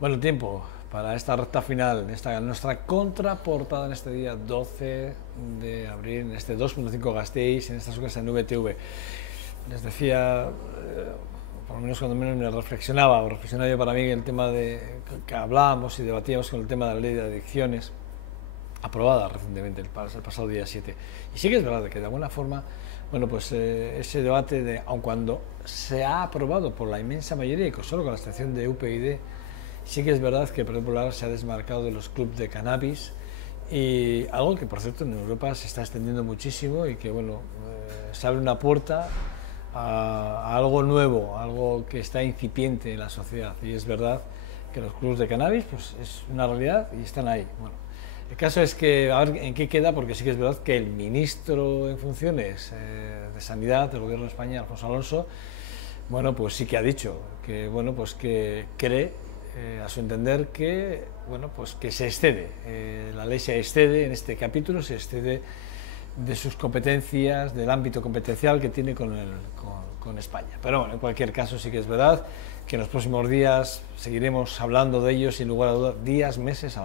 Bueno, tiempo para esta recta final, nuestra contraportada en este día 12 de abril, en este 2.5 Gasteiz, en estas horas en VTV. Les decía, por lo menos cuando menos me reflexionaba yo para mí el tema de que hablábamos y debatíamos con el tema de la ley de adicciones, aprobada recientemente el pasado día 7. Y sí que es verdad que de alguna forma, bueno, pues ese debate, aun cuando se ha aprobado por la inmensa mayoría y solo con la abstención de UPyD, sí que es verdad que el Partido Popular se ha desmarcado de los clubs de cannabis, y algo que por cierto en Europa se está extendiendo muchísimo y que bueno, se abre una puerta a algo nuevo, algo que está incipiente en la sociedad. Y es verdad que los clubs de cannabis pues es una realidad y están ahí. Bueno, el caso es que a ver en qué queda, porque sí que es verdad que el ministro en funciones de Sanidad del Gobierno de España, Alfonso Alonso, bueno, pues sí que ha dicho que bueno, pues que cree a su entender que bueno, pues que se excede, la ley se excede en este capítulo, se excede de sus competencias, del ámbito competencial que tiene con España. Pero bueno, en cualquier caso sí que es verdad que en los próximos días seguiremos hablando de ellos, sin lugar a dudas, días, meses,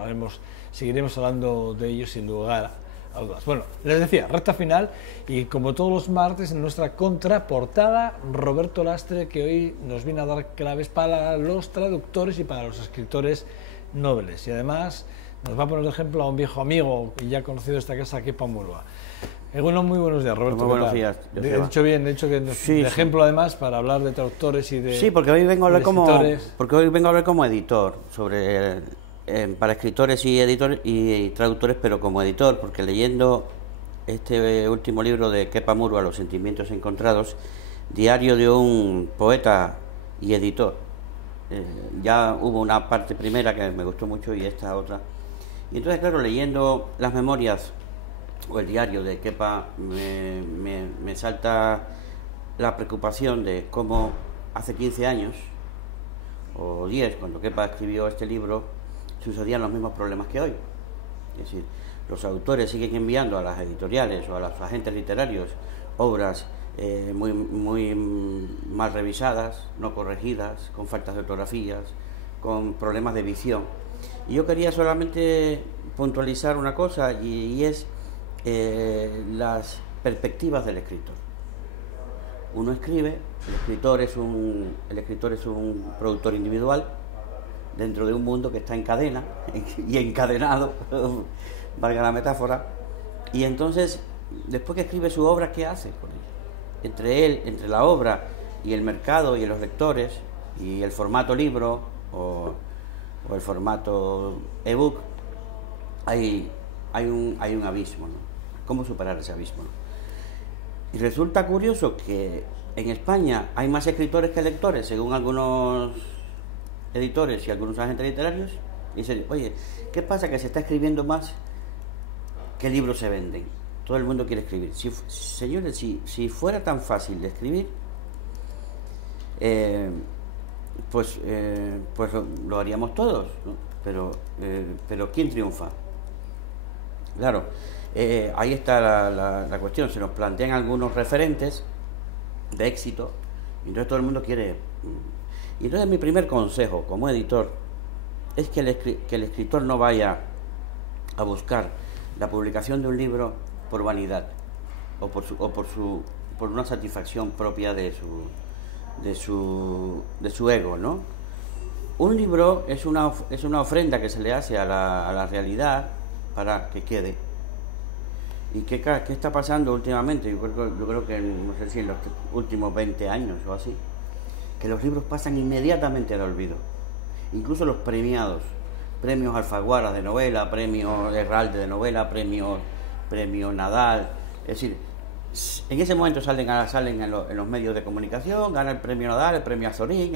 seguiremos hablando de ellos sin lugar a dudas. Bueno, les decía, recta final, y como todos los martes en nuestra contraportada, Roberto Lastre, que hoy nos viene a dar claves para los traductores y para los escritores nobles, y además nos va a poner de ejemplo a un viejo amigo y ya conocido de esta casa, Kepa Murua. Bueno, muy buenos días, Roberto. Muy buenos días. He dicho bien, de hecho que sí, de ejemplo además para hablar de traductores y de... Sí, porque hoy vengo a hablar como editor, sobre para escritores y editores y traductores, pero como editor, porque leyendo este último libro de Kepa Murua, Los sentimientos encontrados, diario de un poeta y editor, ya hubo una parte primera que me gustó mucho y esta otra, y entonces claro, leyendo las memorias o el diario de Kepa me salta la preocupación de cómo hace 15 años o 10, cuando Kepa escribió este libro, sucedían los mismos problemas que hoy. Es decir, los autores siguen enviando a las editoriales o a los agentes literarios obras muy mal revisadas, no corregidas, con faltas de ortografías, con problemas de visión. Y yo quería solamente puntualizar una cosa, y es las perspectivas del escritor. Uno escribe, el escritor es un productor individual dentro de un mundo que está en cadena y encadenado, valga la metáfora, y entonces después que escribe su obra, ¿qué hace con ella? Entre la obra y el mercado y los lectores y el formato libro o el formato ebook hay un abismo, ¿no? ¿Cómo superar ese abismo, no? Y resulta curioso que en España hay más escritores que lectores, según algunos editores y algunos agentes literarios. Y dicen, oye, ¿qué pasa? Que se está escribiendo más que libros se venden. Todo el mundo quiere escribir. Señores, si fuera tan fácil de escribir, pues lo haríamos todos, ¿no? Pero ¿quién triunfa? Claro, ahí está la cuestión. Se nos plantean algunos referentes de éxito y entonces todo el mundo quiere. Y entonces mi primer consejo como editor es que el escritor no vaya a buscar la publicación de un libro por vanidad o por una satisfacción propia de su ego, ¿no? Un libro es una ofrenda que se le hace a la realidad para que quede. ¿Y qué está pasando últimamente? Yo creo que, no sé si en los últimos 20 años o así, que los libros pasan inmediatamente al olvido. Incluso los premiados, premios Alfaguara de novela, premios Herralde de novela, premio Nadal, es decir, en ese momento salen en los medios de comunicación, gana el premio Nadal, el premio Azorín,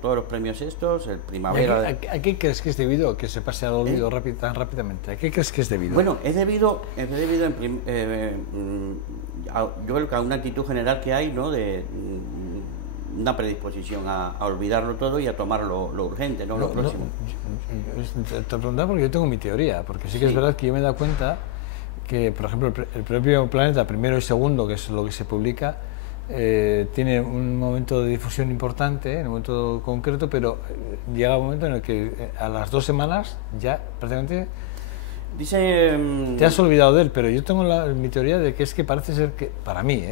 todos los premios estos, el Primavera. ¿A qué crees que es debido a que se pase al olvido tan rápidamente? ¿A qué crees que es debido? Bueno, es debido yo creo que a una actitud general que hay, ¿no? De una predisposición a olvidarlo todo y a tomar lo urgente, ¿no? Lo próximo. Te preguntaba porque yo tengo mi teoría, porque sí que es verdad que yo me he dado cuenta que, por ejemplo, el propio Planeta, primero y segundo, que es lo que se publica, tiene un momento de difusión importante, en un momento concreto, pero llega un momento en el que a las 2 semanas ya prácticamente te has olvidado de él. Pero yo tengo mi teoría de que es que parece ser que, para mí,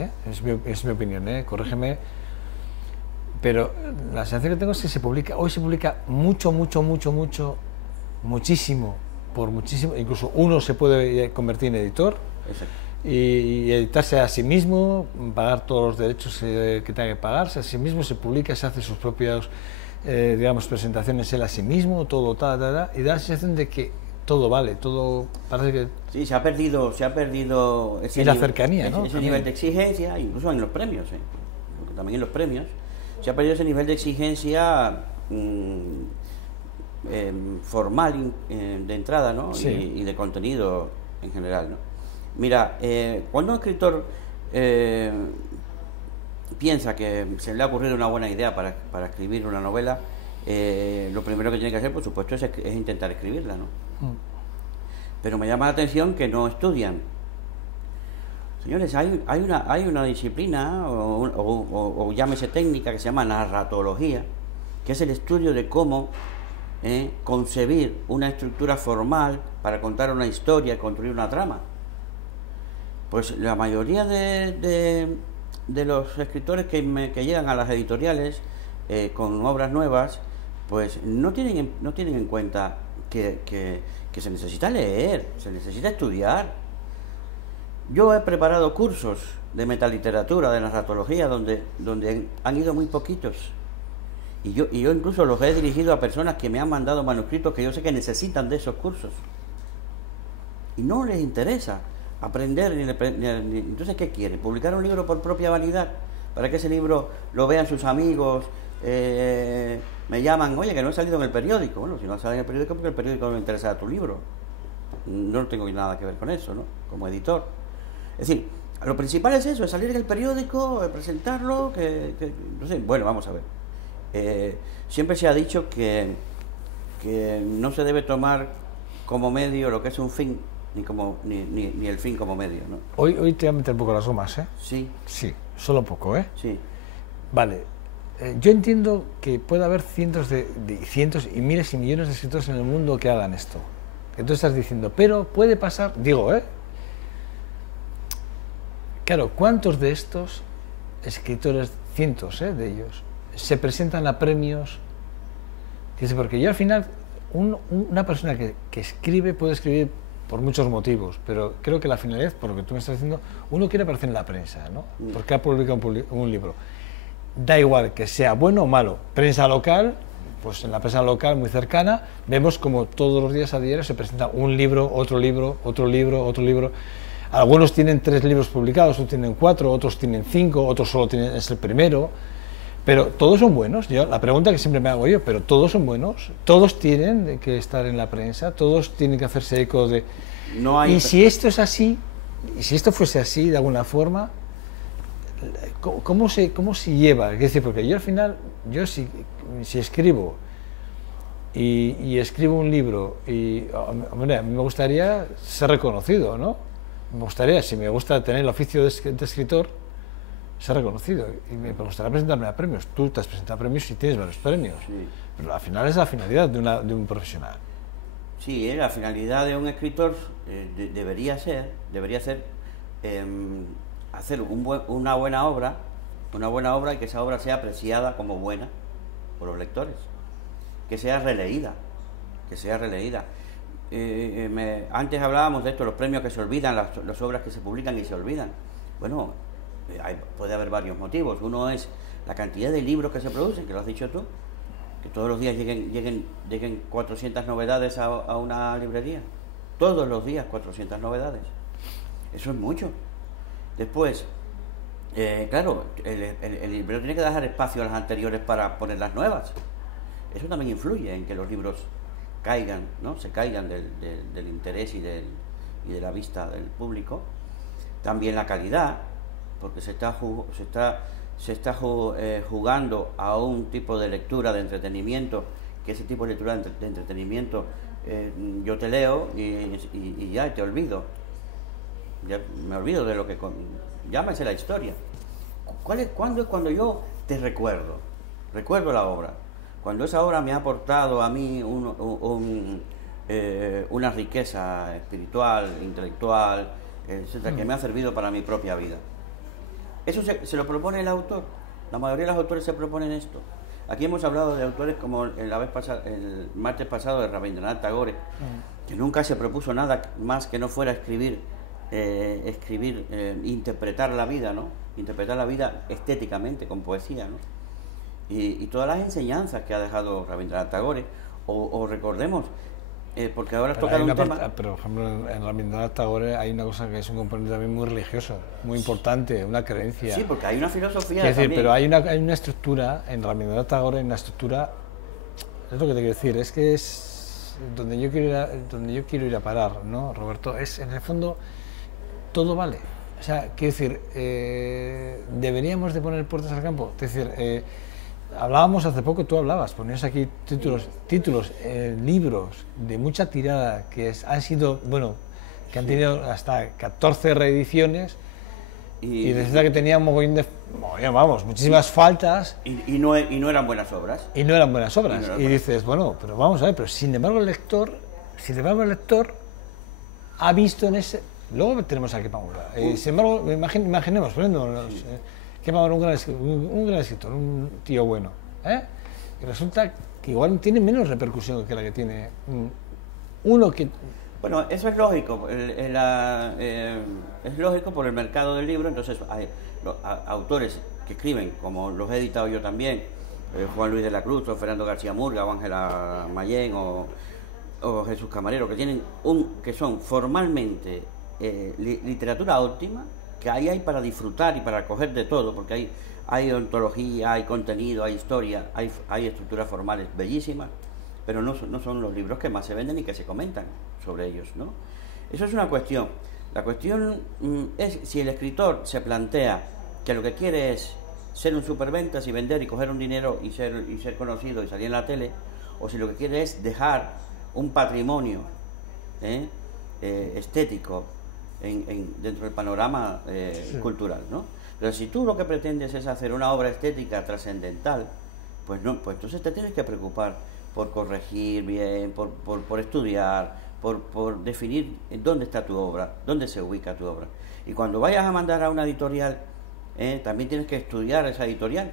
es mi opinión, corrígeme, pero la sensación que tengo es que hoy se publica muchísimo, incluso uno se puede convertir en editor. Exacto. Y editarse a sí mismo, pagar todos los derechos que tenga que pagarse a sí mismo, se publica, se hace sus propias digamos, presentaciones él a sí mismo, todo y da la sensación de que todo vale, todo parece que... Sí, se ha perdido ese y la cercanía, ¿no? Ese nivel de exigencia, incluso en los premios, porque también en los premios se ha perdido ese nivel de exigencia formal de entrada, ¿no? Sí. Y de contenido en general, ¿no? Mira, cuando un escritor piensa que se le ha ocurrido una buena idea para escribir una novela, lo primero que tiene que hacer, por supuesto, es intentar escribirla, ¿no? Pero me llama la atención que no estudian. Señores, hay una disciplina, o llámese técnica, que se llama narratología, que es el estudio de cómo concebir una estructura formal para contar una historia y construir una trama. Pues la mayoría de los escritores que llegan a las editoriales con obras nuevas, pues no tienen en cuenta que se necesita leer, se necesita estudiar. Yo he preparado cursos de metaliteratura, de narratología, donde han ido muy poquitos. Y yo incluso los he dirigido a personas que me han mandado manuscritos que yo sé que necesitan de esos cursos. Y no les interesa aprender, entonces ¿qué quieren? ¿Publicar un libro por propia vanidad? Para que ese libro lo vean sus amigos, me llaman, oye, que no he salido en el periódico. Bueno, si no has salido en el periódico, porque el periódico no le interesa tu libro. No tengo nada que ver con eso, ¿no? Como editor. Es decir, lo principal es eso, es salir en el periódico, presentarlo, no sé, bueno, vamos a ver. Siempre se ha dicho que no se debe tomar como medio lo que es un fin, ni el fin como medio, ¿no? Hoy te voy a meter un poco las gomas, ¿eh? Sí. Sí, solo un poco, ¿eh? Sí. Vale. Yo entiendo que puede haber cientos y miles y millones de escritores en el mundo que hagan esto. Que tú estás diciendo, pero puede pasar, digo, claro, ¿cuántos de estos escritores, cientos de ellos, se presentan a premios? Dice, porque yo al final, una persona que escribe puede escribir por muchos motivos, pero creo que la finalidad, por lo que tú me estás diciendo, uno quiere aparecer en la prensa, ¿no? Porque ha publicado un libro. Da igual que sea bueno o malo. Prensa local, pues en la prensa local muy cercana, vemos como todos los días a diario se presenta un libro, otro libro, otro libro, otro libro. Algunos tienen 3 libros publicados, otros tienen 4, otros tienen 5, otros solo es el primero. Pero todos son buenos. La pregunta que siempre me hago yo, pero todos son buenos, todos tienen que estar en la prensa, todos tienen que hacerse eco de... No hay... Y si esto es así, y si esto fuese así de alguna forma, ¿cómo se lleva? Es decir, porque yo al final, si escribo y escribo un libro, y hombre, a mí me gustaría ser reconocido, ¿no? Me gustaría, si me gusta tener el oficio de escritor, ser reconocido, y me gustaría presentarme a premios. Tú te has presentado a premios y tienes varios premios, sí. Pero al final es la finalidad de un profesional. Sí, la finalidad de un escritor debería ser hacer una buena obra y que esa obra sea apreciada como buena por los lectores, que sea releída. Antes hablábamos de esto, los premios que se olvidan, las obras que se publican y se olvidan. Bueno, puede haber varios motivos. Uno es la cantidad de libros que se producen, que lo has dicho tú, que todos los días lleguen 400 novedades a una librería. Todos los días 400 novedades. Eso es mucho. Después, claro, el librero tiene que dejar espacio a las anteriores para poner las nuevas. Eso también influye en que los libros caigan, ¿no? Se caigan del interés y de la vista del público. También la calidad, porque se está jugando a un tipo de lectura de entretenimiento, que ese tipo de lectura de entretenimiento yo te leo y ya te olvido. Ya me olvido de lo que... Llámese la historia. ¿Cuándo es cuando yo te recuerdo? Recuerdo la obra. Cuando esa obra me ha aportado a mí una riqueza espiritual, intelectual, etcétera, que me ha servido para mi propia vida. Eso se lo propone el autor. La mayoría de los autores se proponen esto. Aquí hemos hablado de autores como el martes pasado de Rabindranath Tagore, que nunca se propuso nada más que no fuera escribir, interpretar la vida, ¿no? Interpretar la vida estéticamente, con poesía, ¿no? Y todas las enseñanzas que ha dejado Rabindranath Tagore, o recordemos, porque ahora has tocado un tema... Pero, por ejemplo, en Rabindranath Tagore hay una cosa que es un componente también muy religioso, muy importante, una creencia. Sí, porque hay una filosofía también. Decir, pero hay una estructura, en Rabindranath Tagore hay una estructura, es lo que te quiero decir, es que es donde yo quiero ir a parar, ¿no, Roberto? Es, en el fondo, todo vale. O sea, quiero decir, deberíamos de poner puertas al campo. Es decir, hablábamos hace poco, tú hablabas, ponías aquí títulos, libros de mucha tirada que han sido, bueno, que han tenido hasta 14 reediciones y resulta que tenían muchísimas faltas. Y no eran buenas obras. Y no eran buenas obras. Y dices, bueno, pero vamos a ver, pero sin embargo el lector ha visto en ese... Luego tenemos a Kepa Murra. Sin embargo, imaginemos, poniéndonos... Kepa Murra, un gran escritor, un tío bueno, y resulta que igual tiene menos repercusión que la que tiene uno que... Bueno, eso es lógico, es lógico por el mercado del libro. Entonces hay autores que escriben, como los he editado yo también, Juan Luis de la Cruz, o Fernando García Murga, o Ángela Mayén, o Jesús Camarero, que son formalmente literatura óptima, que ahí hay para disfrutar y para coger de todo, porque hay ontología, hay contenido, hay historia, hay estructuras formales bellísimas, pero no son los libros que más se venden y que se comentan sobre ellos, ¿no? Eso es una cuestión. La cuestión es si el escritor se plantea que lo que quiere es ser un superventas y vender y coger un dinero y ser conocido y salir en la tele, o si lo que quiere es dejar un patrimonio estético dentro del panorama cultural, ¿no? Pero si tú lo que pretendes es hacer una obra estética trascendental, pues entonces te tienes que preocupar por corregir bien, por estudiar, por definir dónde está tu obra, dónde se ubica tu obra. Y cuando vayas a mandar a una editorial, también tienes que estudiar esa editorial.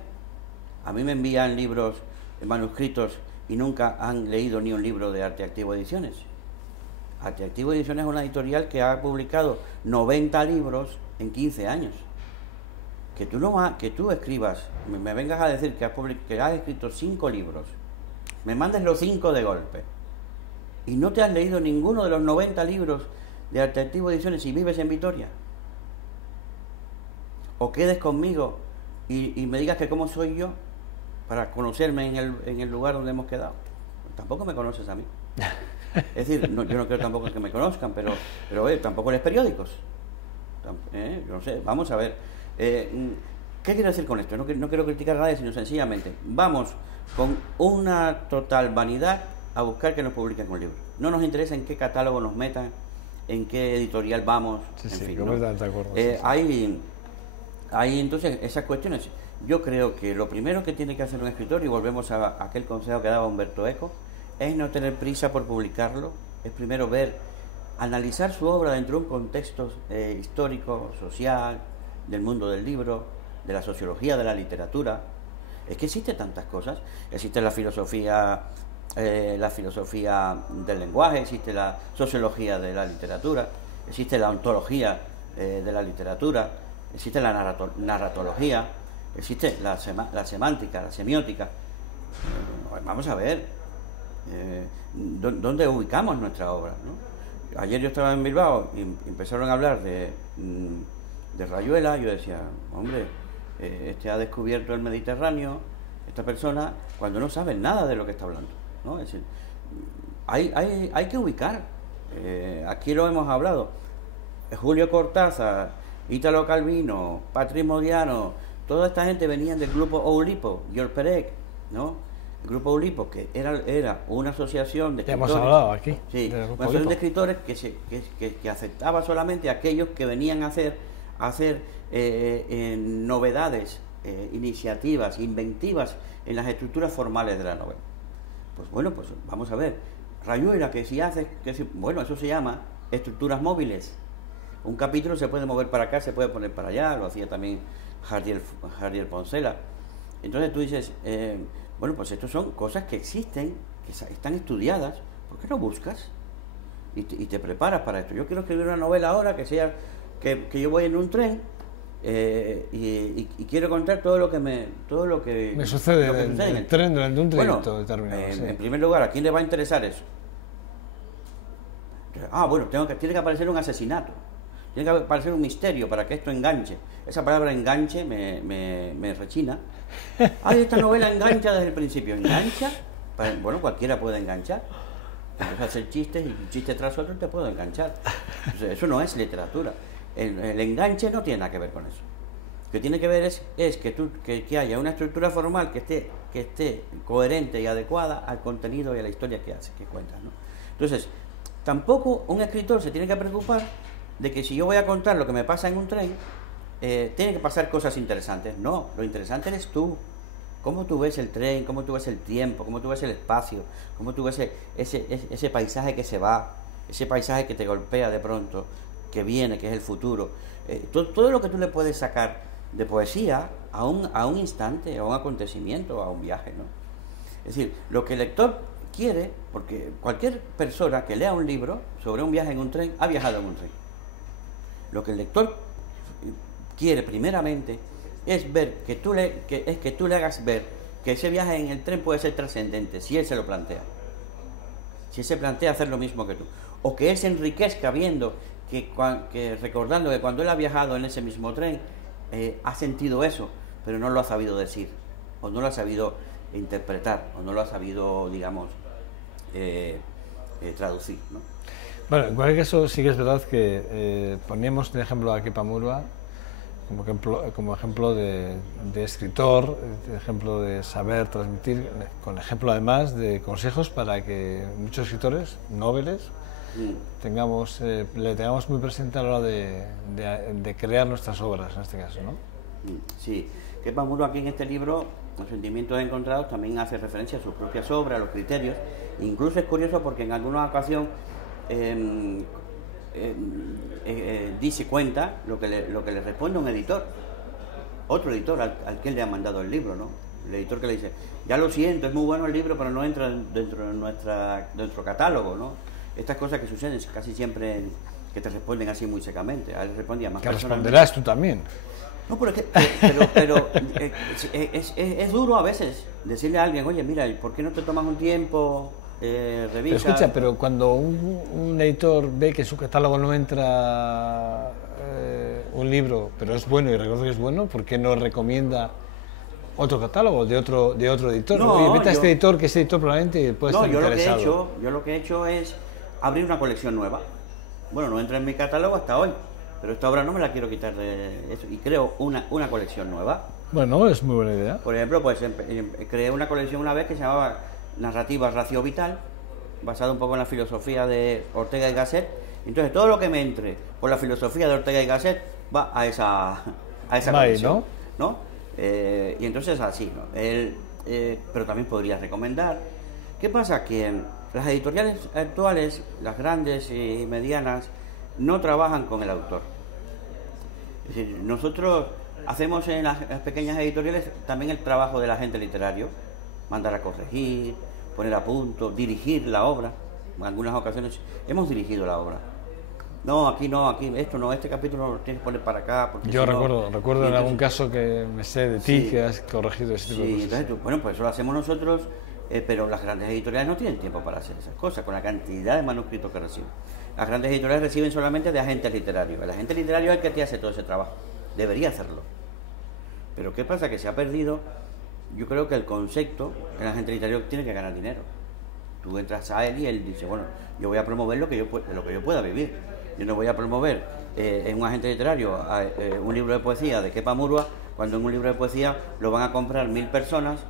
A mí me envían libros, manuscritos, y nunca han leído ni un libro de Arte Activo Ediciones. Arte Activo Ediciones es una editorial que ha publicado 90 libros en 15 años. Que tú escribas, me vengas a decir que has escrito 5 libros, me mandes los 5 de golpe, y no te has leído ninguno de los 90 libros de Arte Activo Ediciones y vives en Vitoria. O quedes conmigo y me digas que cómo soy yo para conocerme en el lugar donde hemos quedado. Tampoco me conoces a mí. Es decir, yo no quiero tampoco que me conozcan, pero tampoco lees periódicos. Yo no sé, vamos a ver. ¿Qué quiero decir con esto? No quiero criticar a nadie, sino sencillamente vamos con una total vanidad a buscar que nos publiquen un libro. No nos interesa en qué catálogo nos metan, en qué editorial vamos, en fin, ¿no? De acuerdo, hay entonces esas cuestiones. Yo creo que lo primero que tiene que hacer un escritor, y volvemos a aquel consejo que daba Humberto Eco, es no tener prisa por publicarlo, es primero analizar su obra dentro de un contexto histórico, social, del mundo del libro, de la sociología de la literatura. Es que existen tantas cosas. Existe la filosofía del lenguaje, existe la sociología de la literatura, existe la ontología de la literatura, existe la narratología, existe la semántica, la semiótica. Vamos a ver dónde ubicamos nuestra obra, ¿no? Ayer yo estaba en Bilbao y empezaron a hablar de Rayuela. Yo decía, hombre, ha descubierto el Mediterráneo, esta persona, cuando no sabe nada de lo que está hablando, ¿no? Es decir, hay que ubicar. Aquí lo hemos hablado. Julio Cortázar, Ítalo Calvino, Patrick Modiano, toda esta gente venían del grupo Oulipo, George Perec, ¿no? El grupo Oulipo, que era una asociación de escritores. Ya hemos hablado aquí. Sí, una asociación de escritores que aceptaba solamente a aquellos que venían a hacer hacer novedades, iniciativas, inventivas en las estructuras formales de la novela. Pues bueno, pues vamos a ver. Rayuela, que si hace, bueno, eso se llama estructuras móviles. Un capítulo se puede mover para acá, se puede poner para allá, lo hacía también Jardiel Poncela. Entonces tú dices, bueno, pues estas son cosas que existen, que están estudiadas. ¿Por qué no buscas? Y te preparas para esto. Yo quiero escribir una novela ahora que sea que yo voy en un tren y quiero contar todo lo que me sucede en el tren durante un trayecto determinado. Sí. En primer lugar, ¿a quién le va a interesar eso? Bueno, tiene que aparecer un asesinato, tiene que aparecer un misterio para que esto enganche. Esa palabra enganche me rechina. Esta novela engancha desde el principio. ¿Engancha? Bueno, cualquiera puede enganchar. Puedes hacer chistes y un chiste tras otro te puedo enganchar. Entonces, eso no es literatura. El enganche no tiene nada que ver con eso. Lo que tiene que ver es que haya una estructura formal que esté coherente y adecuada al contenido y a la historia que cuentas, ¿no? Entonces, tampoco un escritor se tiene que preocupar de que si yo voy a contar lo que me pasa en un tren, tiene que pasar cosas interesantes. No, lo interesante eres tú. Cómo tú ves el tren, cómo tú ves el tiempo, cómo tú ves el espacio, cómo tú ves ese paisaje que se va, ese paisaje que te golpea de pronto, que viene, que es el futuro. Todo lo que tú le puedes sacar de poesía a un instante, a un acontecimiento, a un viaje, ¿no? Es decir, lo que el lector quiere, porque cualquier persona que lea un libro sobre un viaje en un tren, ha viajado en un tren. Lo que el lector quiere primeramente es ver que tú le hagas ver que ese viaje en el tren puede ser trascendente, si él se lo plantea. Si él se plantea hacer lo mismo que tú. O que él se enriquezca viendo recordando que cuando él ha viajado en ese mismo tren, ha sentido eso, pero no lo ha sabido decir, o no lo ha sabido interpretar, o no lo ha sabido, digamos, traducir, ¿no? Bueno, en cualquier caso sí que es verdad que poníamos el ejemplo de Kepa Murua como ejemplo de escritor, ejemplo de saber transmitir, con ejemplo además de consejos para que muchos escritores, noveles, le tengamos muy presente a la hora de crear nuestras obras, en este caso, ¿no? Sí, Kepa Murua aquí en este libro, Los sentimientos encontrados, también hace referencia a sus propias obras, a los criterios. Incluso es curioso porque en alguna ocasión dice cuenta lo que le responde un editor, otro editor al que él le ha mandado el libro, ¿no? El editor que le dice, ya lo siento, es muy bueno el libro, pero no entra dentro de nuestro catálogo, ¿no? Estas cosas que suceden casi siempre, que te responden así muy secamente. A él respondía más. Que responderás tú también. No, pero es duro a veces decirle a alguien, oye, mira, ¿por qué no te tomas un tiempo? Revisa. Pero escucha, pero cuando un editor ve que en su catálogo no entra un libro, pero es bueno y recuerdo que es bueno, ¿por qué no recomienda otro catálogo de otro editor? No, oye, vete a este editor, que ese editor probablemente puede estar interesado. Yo lo que he hecho es abrir una colección nueva. Bueno, no entra en mi catálogo hasta hoy, pero esta obra no me la quiero quitar de eso, y creo una colección nueva. Bueno, es muy buena idea. Por ejemplo, pues creé una colección una vez que se llamaba Narrativa Racio-Vital, basada un poco en la filosofía de Ortega y Gasset. Entonces todo lo que me entre por la filosofía de Ortega y Gasset va a esa colección, ¿no? Y entonces así, ¿no? Pero también podría recomendar. ¿Qué pasa? Que las editoriales actuales, las grandes y medianas, no trabajan con el autor. Es decir, nosotros hacemos en las pequeñas editoriales también el trabajo del agente literario, mandar a corregir, poner a punto, dirigir la obra. En algunas ocasiones hemos dirigido la obra. No, aquí esto no, este capítulo lo tienes que poner para acá. Porque yo recuerdo entonces, en algún caso que me sé de ti, que has corregido ese tipo de cosas. Entonces, bueno, pues eso lo hacemos nosotros, pero las grandes editoriales no tienen tiempo para hacer esas cosas, con la cantidad de manuscritos que reciben. Las grandes editoriales reciben solamente de agentes literarios. El agente literario es el que te hace todo ese trabajo. Debería hacerlo. Pero ¿qué pasa? Que se ha perdido, yo creo que el concepto, el agente literario tiene que ganar dinero. Tú entras a él y él dice, bueno, yo voy a promover lo que yo pueda vivir. Yo no voy a promover en un agente literario un libro de poesía de Kepa Murua, cuando en un libro de poesía lo van a comprar 1000 personas,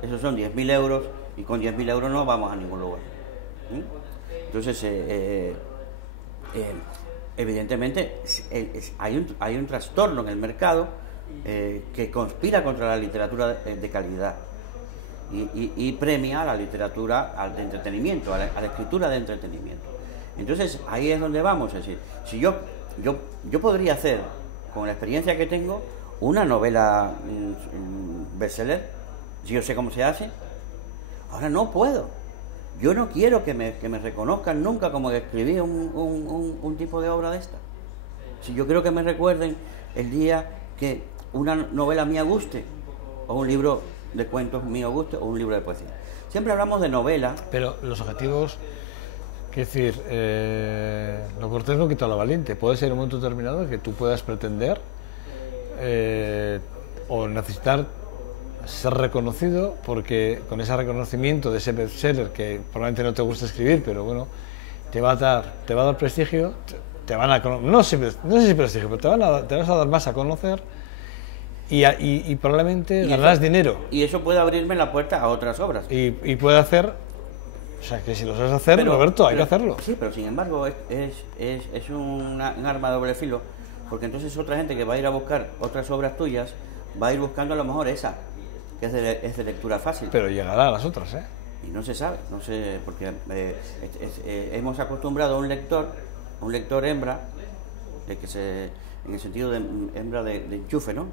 esos son 10.000 euros, y con 10.000 euros no vamos a ningún lugar. Entonces, evidentemente hay un trastorno en el mercado que conspira contra la literatura de calidad y premia a la literatura de entretenimiento, a la escritura de entretenimiento. Entonces ahí es donde vamos, es decir, si yo podría hacer, con la experiencia que tengo, una novela bestseller, si yo sé cómo se hace. Ahora no puedo. Yo no quiero que me reconozcan nunca como que escribí un tipo de obra de esta. Si yo quiero que me recuerden el día que una novela mía guste, o un libro de cuentos mío guste, o un libro de poesía. Siempre hablamos de novela. Pero los objetivos, quiero decir, lo cortés no quita lo valiente. Puede ser un momento determinado que tú puedas pretender o necesitar ser reconocido, porque con ese reconocimiento de ese bestseller, que probablemente no te gusta escribir, pero bueno, te va a dar prestigio, te van a no sé si prestigio, pero te vas a dar más a conocer y probablemente ganarás dinero. Y eso puede abrirme la puerta a otras obras. Y puede hacer, o sea, que si lo sabes hacer, Roberto, hay que hacerlo. Sí, pero sin embargo es un arma de doble filo, porque entonces otra gente que va a ir a buscar otras obras tuyas va a ir buscando a lo mejor esa, que es de lectura fácil. Pero llegará a las otras, ¿eh? Y no se sabe, porque hemos acostumbrado a un lector hembra, en el sentido de hembra de enchufe, ¿no?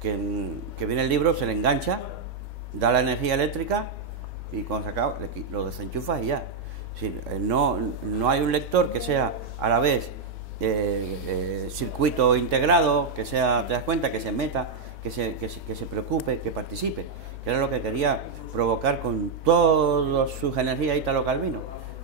Que viene el libro, se le engancha, da la energía eléctrica y cuando se acaba lo desenchufas y ya. Es decir, no hay un lector que sea a la vez circuito integrado, que sea, te das cuenta, que se meta, que se preocupe, que participe, que era lo que quería provocar con todas sus energías Italo Calvino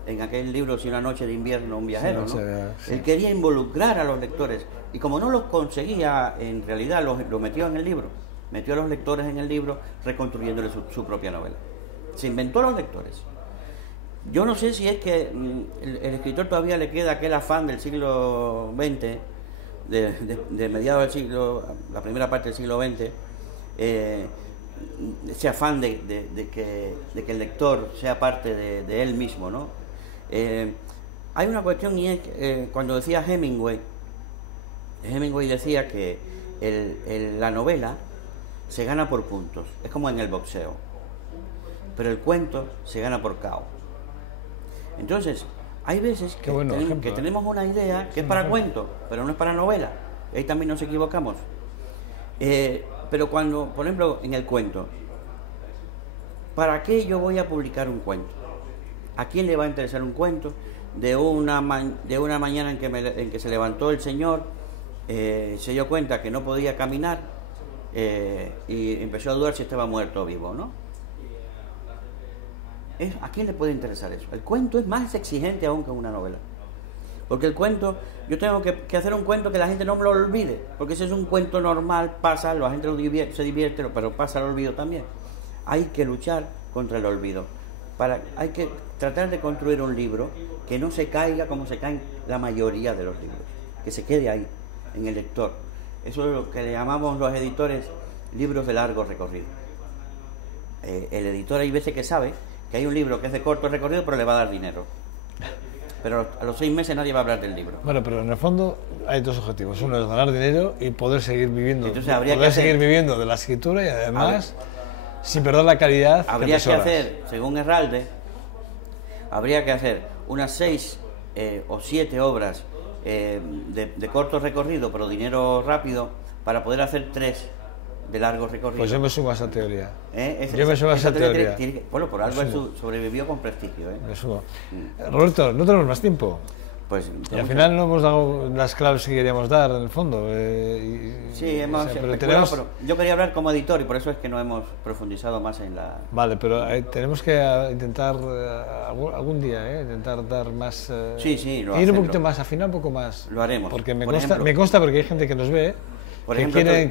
en aquel libro Si una noche de invierno un viajero, ¿no? Sí. Él quería involucrar a los lectores y como no los conseguía, en realidad los metió en el libro, metió a los lectores en el libro reconstruyéndole su propia novela. Se inventó a los lectores. Yo no sé si es que el escritor todavía le queda aquel afán del siglo XX, de mediados del siglo, la primera parte del siglo XX, ese afán de que el lector sea parte de él mismo, ¿no? Hay una cuestión y es cuando decía Hemingway decía que la novela se gana por puntos, es como en el boxeo, pero el cuento se gana por KO. Entonces, hay veces que tenemos una idea que es para cuento, pero no es para novela. Ahí también nos equivocamos. Pero cuando, por ejemplo, en el cuento, ¿para qué yo voy a publicar un cuento? ¿A quién le va a interesar un cuento? De una mañana en que se levantó el señor, se dio cuenta que no podía caminar y empezó a dudar si estaba muerto o vivo, ¿no? ¿A quién le puede interesar eso? El cuento es más exigente aún que una novela. Porque el cuento, yo tengo que hacer un cuento que la gente no me lo olvide. Porque ese es un cuento normal, pasa, la gente se divierte, pero pasa el olvido también. Hay que luchar contra el olvido. Hay que tratar de construir un libro que no se caiga como se caen la mayoría de los libros. Que se quede ahí, en el lector. Eso es lo que le llamamos los editores libros de largo recorrido. El editor hay veces que sabe que hay un libro que es de corto recorrido, pero le va a dar dinero. Pero a los 6 meses nadie va a hablar del libro. Bueno, pero en el fondo hay dos objetivos. Uno es ganar dinero y poder seguir viviendo. Entonces, seguir viviendo de la escritura y además sin perder la calidad. Habría que hacer, según Herralde, habría que hacer unas 6 o 7 obras de corto recorrido, pero dinero rápido, para poder hacer 3 de largo recorrido. Pues yo me sumo a esa teoría. Yo me sumo a esa teoría. Bueno, por algo sobrevivió con prestigio. Me sumo. Roberto, no tenemos más tiempo. Pues, y al final no hemos dado las claves que queríamos dar, en el fondo. Sí, pero yo quería hablar como editor y por eso es que no hemos profundizado más en la... Vale, pero tenemos que intentar algún día, intentar dar más... ir un poquito más, afinar un poco más. Lo haremos. Porque me consta porque hay gente que nos ve,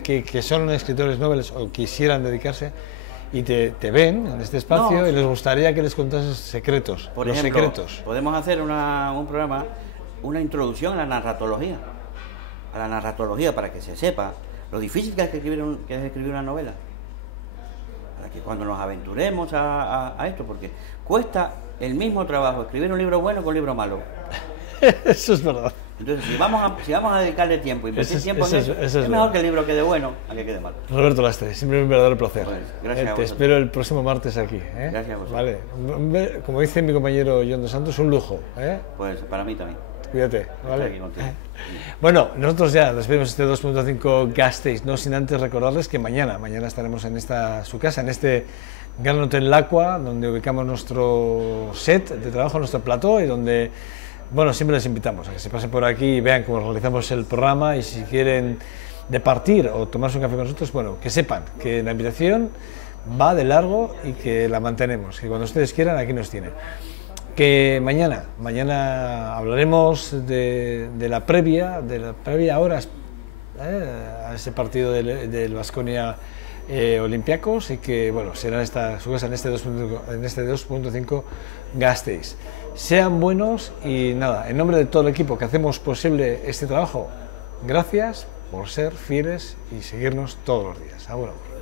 que son escritores noveles o quisieran dedicarse y te ven en este espacio y les gustaría que les contases secretos, secretos. Podemos hacer un programa, una introducción a la narratología, para que se sepa lo difícil que es escribir una novela, para que cuando nos aventuremos a esto, porque cuesta el mismo trabajo escribir un libro bueno que un libro malo. Eso es verdad. Entonces, si vamos a dedicarle tiempo, invertir tiempo en eso, es mejor que el libro quede bueno a que quede mal. Roberto Lastre, siempre un verdadero placer. Pues, gracias a Te vosotros. espero el próximo martes aquí. Gracias a vosotros. Vale. Como dice mi compañero John dos Santos, un lujo. Pues para mí también. Cuídate. Vale. Aquí contigo. Bueno, nosotros ya despedimos este 2.5 Gasteiz, no sin antes recordarles que mañana estaremos en su casa, en este Gran Hotel Lacua, donde ubicamos nuestro set de trabajo, nuestro plató, y donde, bueno, siempre les invitamos a que se pasen por aquí y vean cómo realizamos el programa, y si quieren departir o tomarse un café con nosotros, bueno, que sepan que la invitación va de largo y que la mantenemos, que cuando ustedes quieran aquí nos tienen. Que mañana hablaremos de la previa horas a ese partido del Baskonia Olympiacos, y que bueno, será su casa en este 2.5 Gasteiz. Sean buenos y nada, en nombre de todo el equipo que hacemos posible este trabajo, gracias por ser fieles y seguirnos todos los días. Bueno.